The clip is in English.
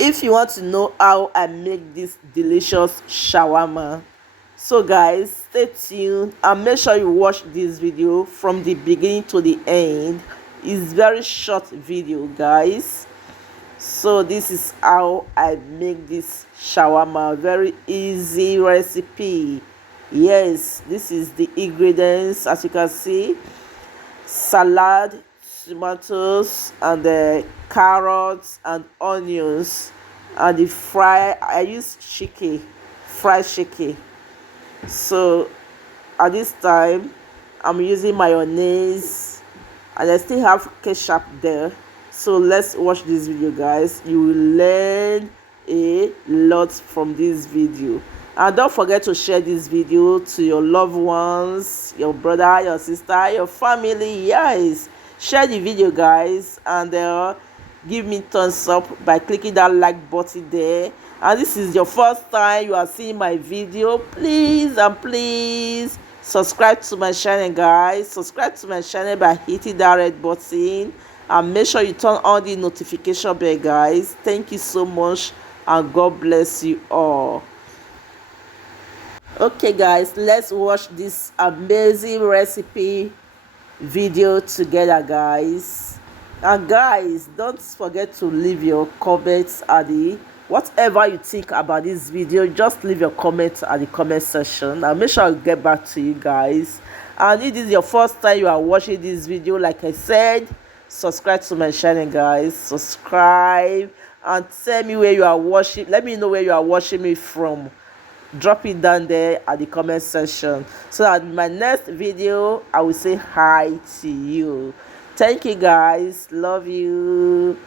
if you want to know how I make this delicious shawarma, so guys, stay tuned and make sure you watch this video from the beginning to the end. It's very short video, guys. So this is how I make this shawarma. Very easy recipe. Yes, this is the ingredients. As you can see, salad, tomatoes, and the carrots and onions, and the I use chicken, fried chicken. So at this time I'm using mayonnaise, and I still have ketchup there. So let's watch this video, guys. You will learn a lot from this video, and don't forget to share this video to your loved ones, your brother, your sister, your family. Yes, share the video, guys, and give me thumbs up by clicking that like button there. And this is your first time you are seeing my video, please and please subscribe to my channel, guys. Subscribe to my channel by hitting that red button, and make sure you turn on the notification bell, guys. Thank you so much, and God bless you all. Okay guys, let's watch this amazing recipe video together, guys. And guys, don't forget to leave your comments at the whatever you think about this video. Just leave your comments at the comment section, and make sure I'll get back to you, guys. And if this is your first time you are watching this video, like I said, subscribe to my channel, guys. Subscribe and tell me where you are watching. Let me know where you are watching me from. Drop it down there at the comment section, so that in my next video I will say hi to you. Thank you, guys. Love you.